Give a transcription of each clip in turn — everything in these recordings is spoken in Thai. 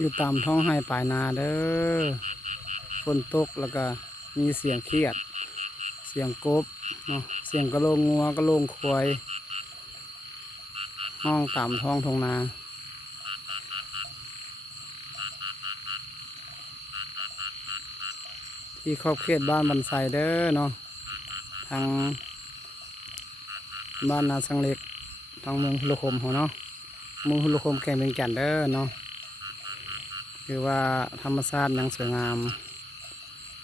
อยู่ตามท้องไร่ปลายนาเด้อฝนตกแล้วก็มีเสียงเครียดเสียงกบเนาะเสียงกระโหลกงัวกระโหลกควายห้องตามท้องทงนาที่ขอบเขตบ้านบันไซเด้อเนาะทางบ้านนาสังเล็กทางเมืองหุลโคมของเนาะเมืองหุลโคมแข่งเป็นแก่นเด้อเนาะคือว่าธรรมชาติยังสวยงาม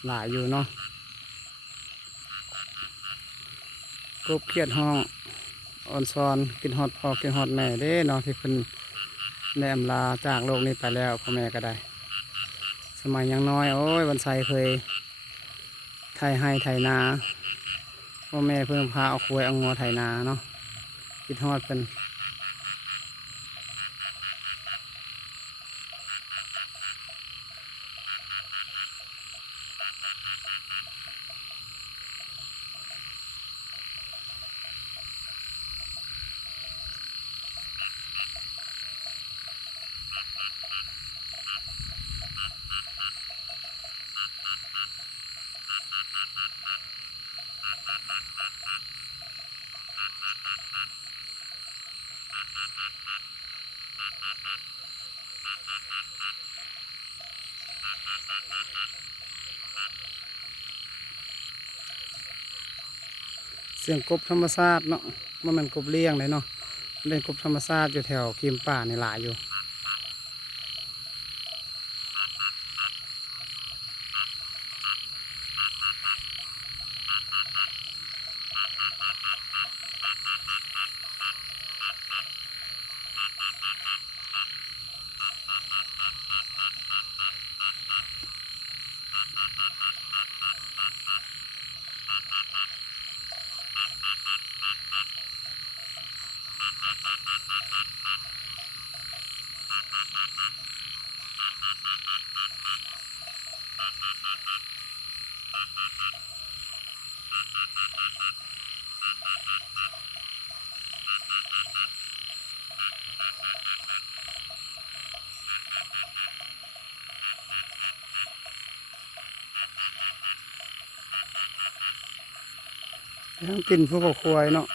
หลายอยู่เนาะกบเขียดห้องอ่อนซอนกินฮอดพ่อกินฮอดแม่เด้เนาะที่เพิ่นได้อำลาจากโลกนี้ไปแล้วพ่อแม่ก็ได้สมัยยังน้อยโอ้ยวันไซเคยไถให้ไถนาพ่อแม่เพิ่นพาเอาควายเอางัวไถนาเนาะกินฮอดเป็นเสียงกบธรรมชาติเนาะมันกบเลี้ยงเลยเนาะเป็นกบธรรมชาติอยู่แถวคิมป่าในหลายอยู่ทั้งตินภูเขาควายเนาะ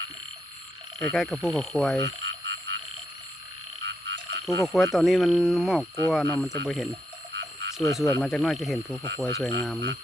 ใกล้ๆกับภูเขาควายภูเขาควายตอนนี้มันหมอกกลัวเนาะมันจะไม่เห็นสวยๆมาจากน้อยจะเห็นภูเขาควายสวยงามเนาะ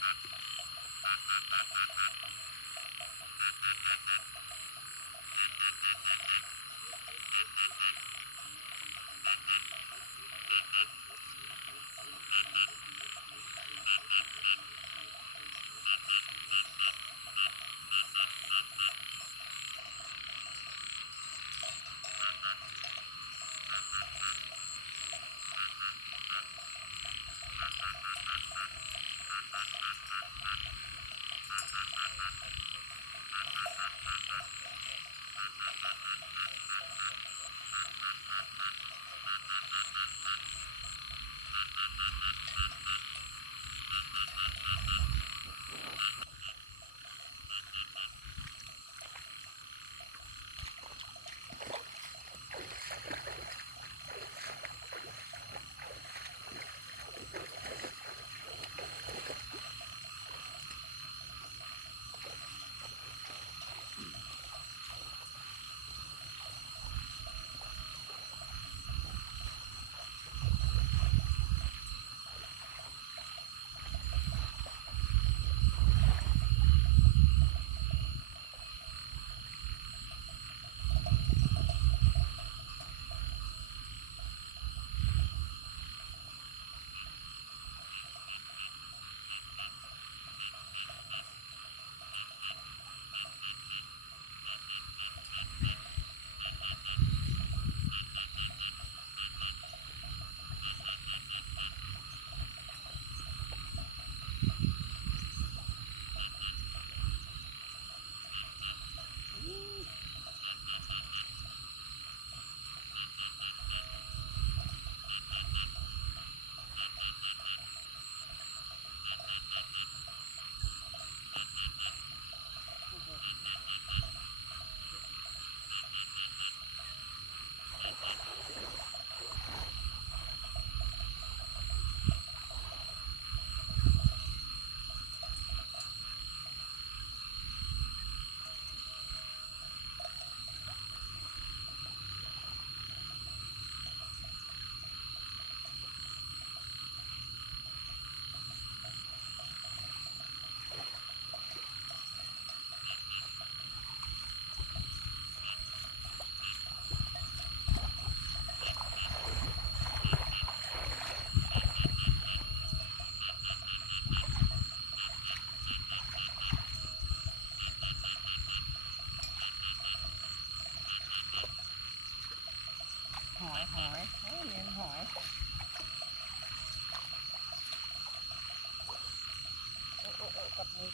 กับมือ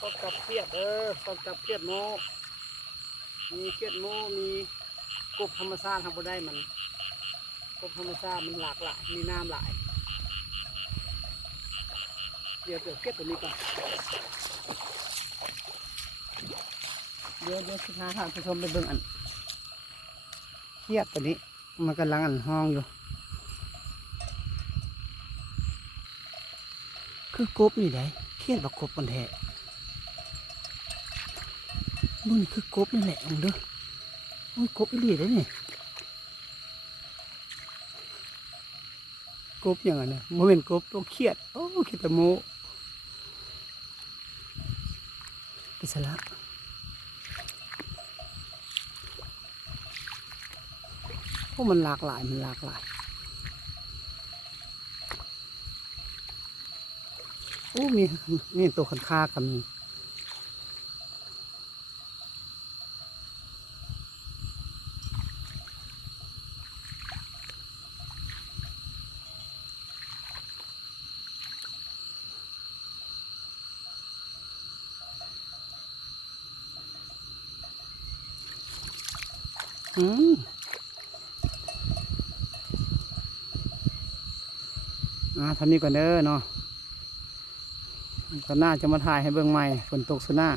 ก็กับเพียดก็กับเพียดโมมีเพียดโมมีกบธรรมชาติทำบ่ได้มันกบธรรมชาติมันหลากหลายมีน้ำหลายเดี๋ยวเก็บตัวนี้ก่อนเดี๋ยวสิพาท่านผู้ชมไปเบิ่งอันเพียดตัวนี้มันกำลังอันห้องอยู่คือกบนี่ได้เขียดบักกบมันแท้มันนี่คือกบนี่แหละมึงเด้อมันกบอีหลีได้นี่กบอย่างนั้นนะมันเป็นกบตัวเขียดโอ้คิดแต่โมไปซะละเพราะมันหลากหลายโอ้มีตัวคันคากับมีทำนี้ก่อนเด้อเนาะก็น่าจะมาถ่ายให้เบิ่งใหม่ฝนตกสุน่า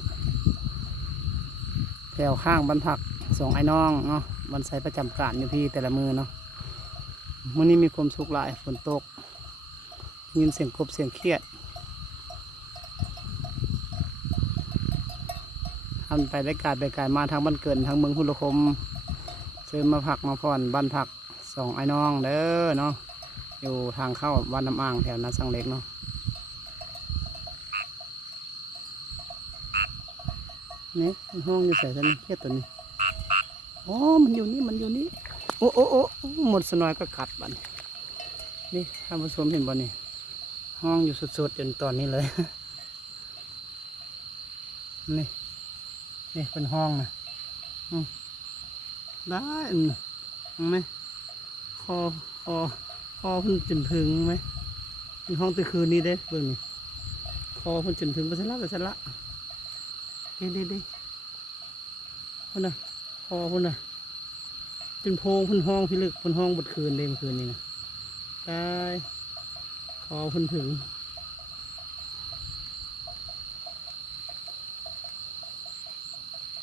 แถวข้างบ้านผักส่งไอ้น้องเนาะมันใส่ประจำการอยู่พี่แต่ละมือเนาะมื้อนี้มีความสุขหลายฝนตกยินเสียงกบเสียงเครียดทำไปได้การมาทางบ้านเกิดทางเมืองหุลคมเชิญมาผักมาผ่อนบ้านผักส่งไอ้น้องเด้อเนาะอยู่ทางเข้าบ้านน้ำอ่างแถวนั้นสังเล็กเนาะนี่ห้องอยู่ใส่กันเครียดตัวนี้อ๋อมันอยู่นี่โอ้หมดสนอยก็กัดบันนี่ท่านผู้ชมเห็นบ่นี่ห้องอยู่สุดๆจนตอนนี้เลยนี่เป็นห้องนะได้ไหมคอเพิ่นจนถึงไหมเป็นห้องตะคืนนี้ได้เบิ่งนี่คอเพิ่นจนถึงไปซะละเด้พุ่นน่ะคอพุ่นน่ะเป็นโพงพุ่นห้องพี่ลึกพุ่นห้องบดคืนเด้เมื่อคืนนี่นะได้คอพุ่นถึง